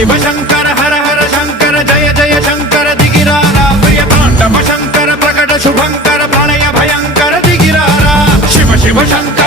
शिव शंकर हर हर शंकर जय जय शंकर दिगिरारा प्रिय तांडव शंकर प्रकट शुभंकर प्रलय भयंकर दिगिरारा शिव शिव शंकर